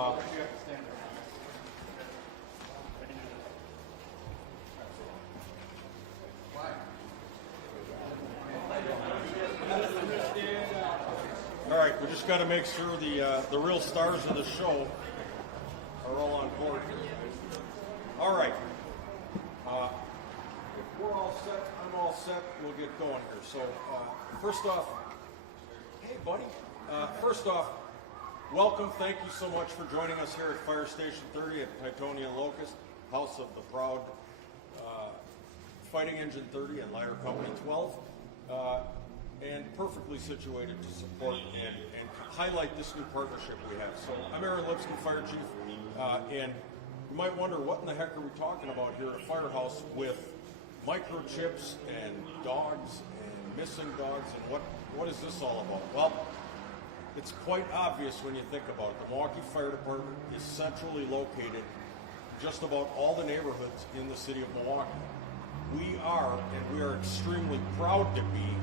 All right, we just got to make sure the real stars of the show are all on board. All right. If we're all set, I'm all set, we'll get going here. So first off, hey buddy. First off, welcome. Thank you so much for joining us here at Fire Station 30 at Titonia Locust, house of the proud Fighting Engine 30 and Liar Company 12. And perfectly situated to support and highlight this new partnership we have. So I'm Aaron Lipsky, Fire Chief, and you might wonder what in the heck are we talking about here at Firehouse with microchips and dogs and missing dogs, and what is this all about? Well, it's quite obvious when you think about it. The Milwaukee Fire Department is centrally located in just about all the neighborhoods in the city of Milwaukee. We are extremely proud to be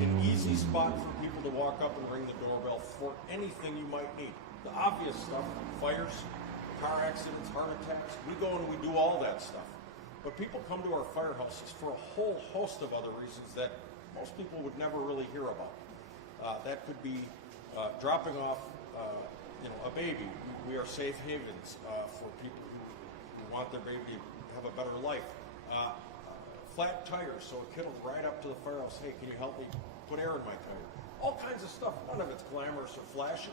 an easy spot for people to walk up and ring the doorbell for anything you might need. The obvious stuff, fires, car accidents, heart attacks, we go and we do all that stuff. But people come to our firehouses for a whole host of other reasons that most people would never really hear about. That could be dropping off a baby. We are safe havens for people who want their baby to have a better life. Flat tires, so a kid will ride up to the firehouse, hey, can you help me put air in my tire? All kinds of stuff. None of it's glamorous or flashy,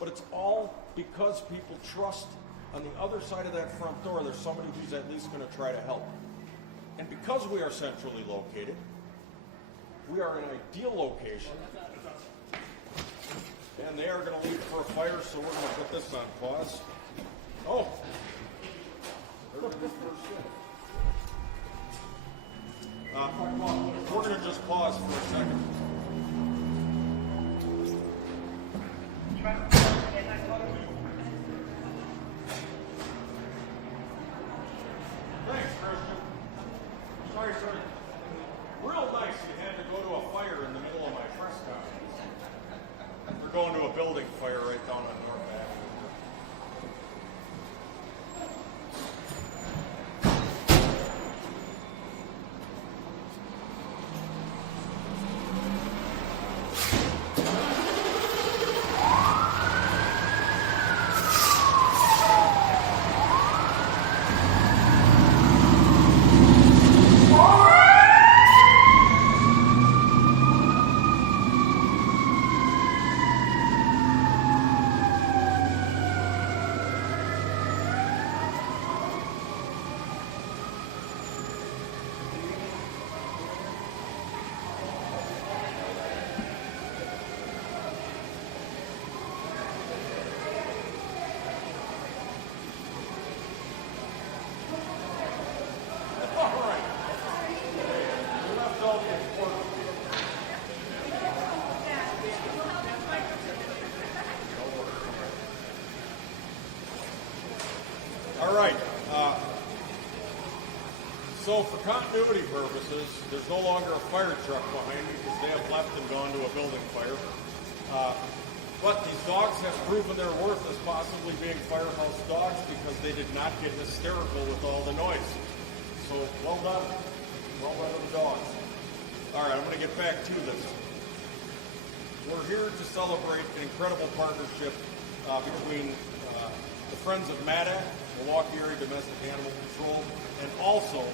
but it's all because people trust on the other side of that front door there's somebody who's at least going to try to help. And because we are centrally located, we are an ideal location, and they are going to leave for a fire, so we're going to put this on pause. Oh, everybody first in. We're going to just pause for a second. Thanks, Christian. Sorry. Real nice you had to go to a fire in the middle of my press conference. We're going to a building fire right down on North Avenue. All right. So for continuity purposes, there's no longer a fire truck behind me because they have left and gone to a building fire. But these dogs have proven their worth as possibly being firehouse dogs because they did not get hysterical with all the noise. So well done. Well done to the dogs. All right, I'm going to get back to this. We're here to celebrate an incredible partnership between the Friends of MADAC, Milwaukee Area Domestic Animal Control, and also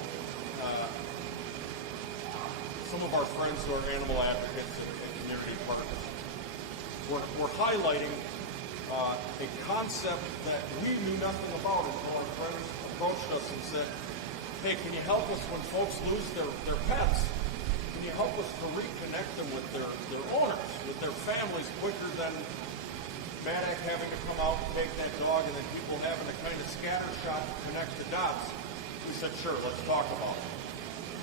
some of our friends who are animal advocates and community partners. We're highlighting a concept that we knew nothing about until our friends approached us and said, hey, can you help us when folks lose their pets? Can you help us to reconnect them with their owners, with their families quicker than MADAC having to come out and take that dog and then people having to kind of scattershot and connect the dots? We said, sure, let's talk about it.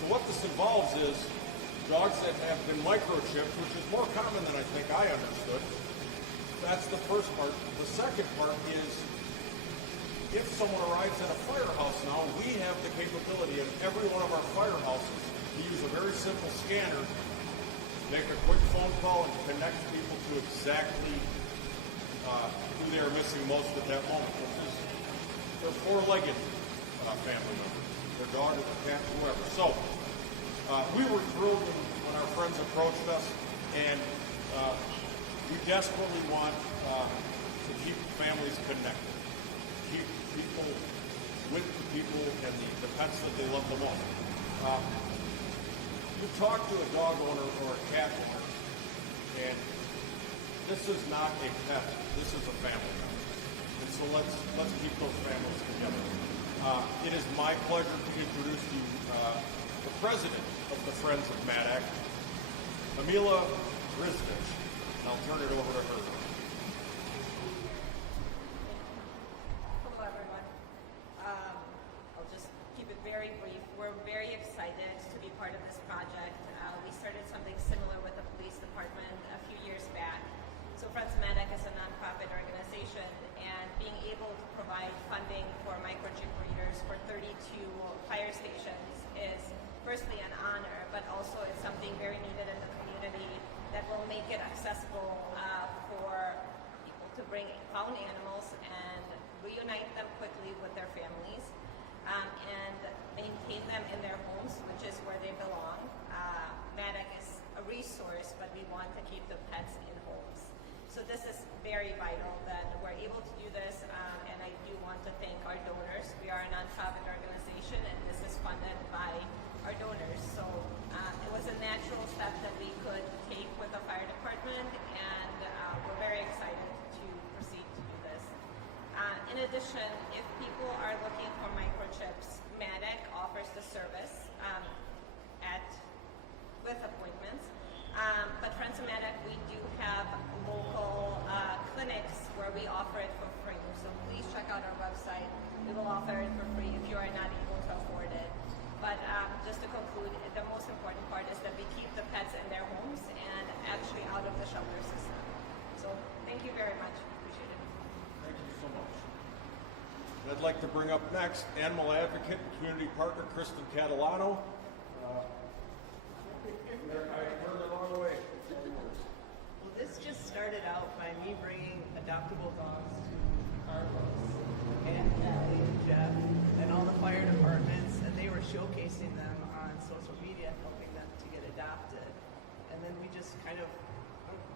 So what this involves is dogs that have been microchipped, which is more common than I think I understood. That's the first part. The second part is if someone arrives at a firehouse now, we have the capability in every one of our firehouses to use a very simple scanner, make a quick phone call, and connect people to exactly who they are missing most at that moment, which is their four-legged family member, their dog or their cat, whoever. So we were thrilled when our friends approached us, and we desperately want to keep families connected, keep people with the people and the pets that they love the most. You talk to a dog owner or a cat owner, and this is not a pet, this is a family member. And so let's keep those families together. It is my pleasure to introduce to you the president of the Friends of Maddock, Amila Rizdich, and I'll turn it over to her. Hello, everyone. I'll just keep it very brief. We're very excited to be part of this project. We started something similar with the police department a few years back. So Friends of Maddock is a nonprofit organization, and being able to provide funding for microchip readers for 32 fire stations is firstly an honor, but also it's something very needed in the community that will make it accessible for people to bring found animals and reunite them quickly with their families and maintain them in their homes, which is where they belong. Maddock is a resource, but we want to keep the pets in homes. So this is very vital that we're able to do this, and I do want to thank our donors. We are a nonprofit organization, and this is funded by our donors. So it was a natural step that we could take with the fire department, and we're very excited to proceed to do this. In addition, if people are looking for microchips, Maddock offers the service with appointments. But Friends of Maddock, we do have local clinics where we offer it for free. So please check out our website. We will offer it for free if you are not able to afford it. But just to conclude, the most important part is that we keep the pets in their homes and actually out of the shelter system. So thank you very much. Appreciate it. Thank you so much. I'd like to bring up next animal advocate and community partner Kristen Catalano. Well, this just started out by me bringing adoptable dogs to Carlos and Allie and Jeff and all the fire departments, and they were showcasing them on social media, helping them to get adopted. And then we just kind of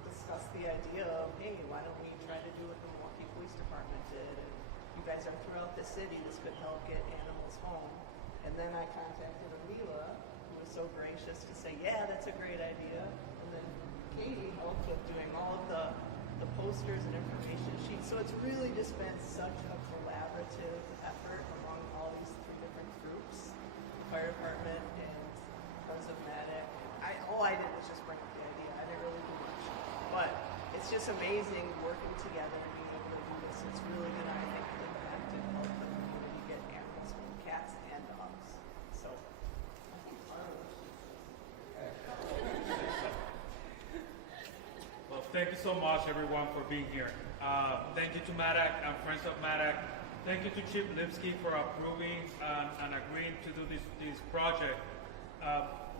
discussed the idea of, hey, why don't we try to do what the Milwaukee Police Department did? And you guys are throughout the city. This could help get animals home. And then I contacted Amila, who was so gracious to say, yeah, that's a great idea. And then Katie helped with doing all of the posters and information sheets. So it's really just been such a collaborative effort among all these three different groups, the fire department and Friends of Maddock. All I did was just bring up the idea. I didn't really do much. But it's just amazing working together and being able to do this. It's really going to, I think, impact and help the community get animals from cats and dogs. So I think Well, thank you so much, everyone, for being here. Thank you to Maddock and Friends of Maddock. Thank you to Chip Lipsky for approving and agreeing to do this project.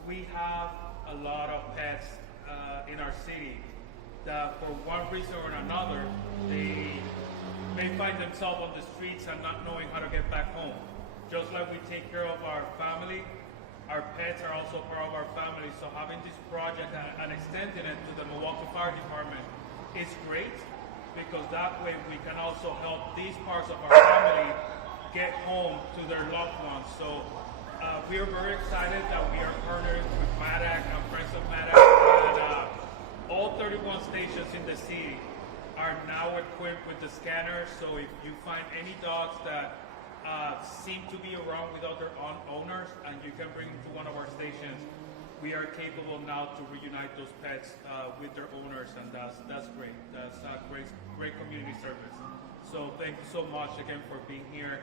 We have a lot of pets in our city that for one reason or another, they may find themselves on the streets and not knowing how to get back home. Just like we take care of our family, our pets are also part of our family. So having this project and extending it to the Milwaukee Fire Department is great, because that way we can also help these parts of our family get home to their loved ones. So we are very excited that we are partnering with Maddock and Friends of Maddock, and all 31 stations in the city are now equipped with the scanner. So if you find any dogs that seem to be around without their owners, and you can bring them to one of our stations, we are capable now to reunite those pets with their owners, and that's great. That's a great community service. So thank you so much again for being here.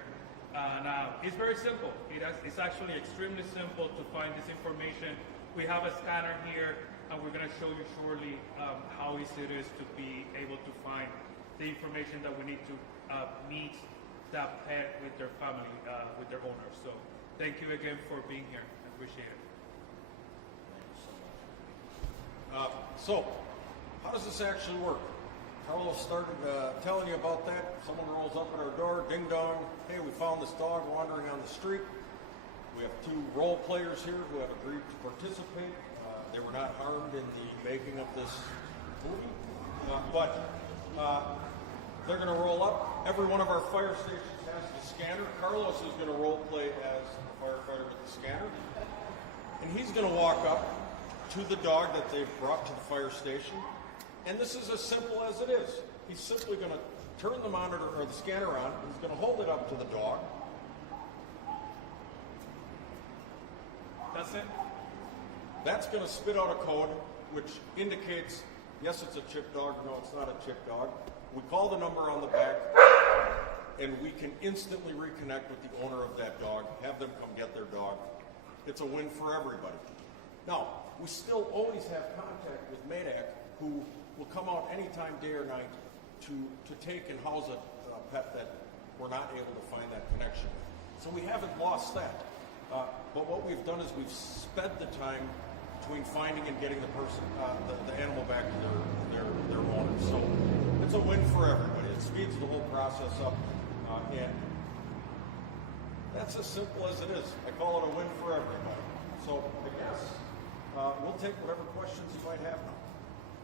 And it's very simple. It's actually extremely simple to find this information. We have a scanner here, and we're going to show you shortly how easy it is to be able to find the information that we need to meet that pet with their family, with their owners. So thank you again for being here. I appreciate it. So, how does this actually work? Carlos started telling you about that. Someone rolls up at our door, ding dong. Hey, we found this dog wandering on the street. We have 2 role players here who have agreed to participate. They were not harmed in the making of this movie, but they're going to roll up. Every one of our fire stations has the scanner. Carlos is going to role play as the firefighter with the scanner, and he's going to walk up to the dog that they've brought to the fire station. And this is as simple as it is. He's simply going to turn the monitor or the scanner on. He's going to hold it up to the dog. That's it? That's going to spit out a code which indicates, yes, it's a chip dog, no, it's not a chip dog. We call the number on the back, and we can instantly reconnect with the owner of that dog, have them come get their dog. It's a win for everybody. Now, we still always have contact with MADAC, who will come out anytime, day or night, to take and house a pet that we're not able to find that connection with. So we haven't lost that. But what we've done is we've sped the time between finding and getting the person, the animal back to their owner. So it's a win for everybody. It speeds the whole process up, and that's as simple as it is. I call it a win for everybody. So I guess we'll take whatever questions you might have now.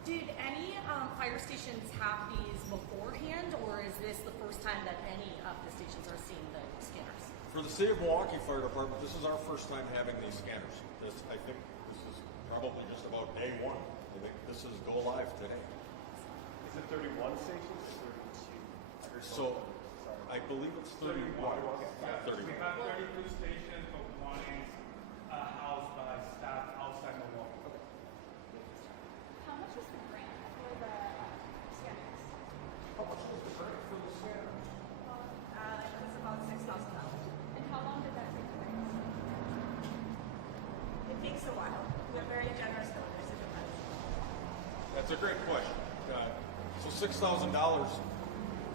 Did any fire stations have these beforehand, or is this the first time that any of the stations are seeing the scanners? For the City of Milwaukee Fire Department, this is our first time having these scanners. I think this is probably just about day 1. I think this is go live today. Is it 31 stations or 32? So I believe it's 31. Yeah, 31. we have 32 stations, but one is housed by staff outside Milwaukee. How much was the grant for the scanners? How much was the grant for the scanner? It was about $6,000. And how long did that take to raise? It takes a while. We're very generous donors. It depends. That's a great question. So $6,000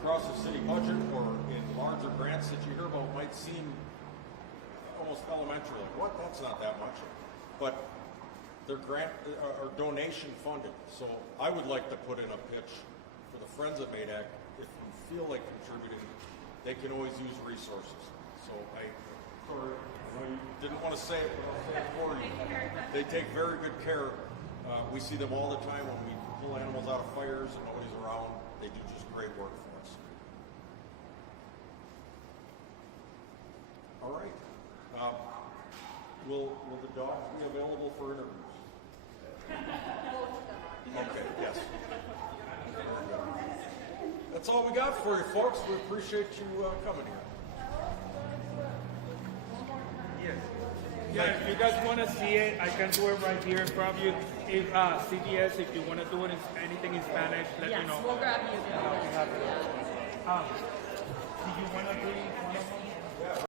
across the city budget or in larger grants that you hear about might seem almost elementary. Like, what? That's not that much. But they're grant or donation funded. So I would like to put in a pitch for the Friends of MADAC. If you feel like contributing, they can always use resources. So I know you didn't want to say it, but I'll say it for you. They take very good care. We see them all the time when we pull animals out of fires and nobody's around. They do just great work for us. All right. Will the dogs be available for interviews? Okay, yes. That's all we got for you, folks. We appreciate you coming here. Yes. Yeah, if you guys want to see it, I can do it right here in front of you. If CBS, if you want to do it in anything in Spanish, let me know. We'll grab you. We have it. Do you want to bring one of them?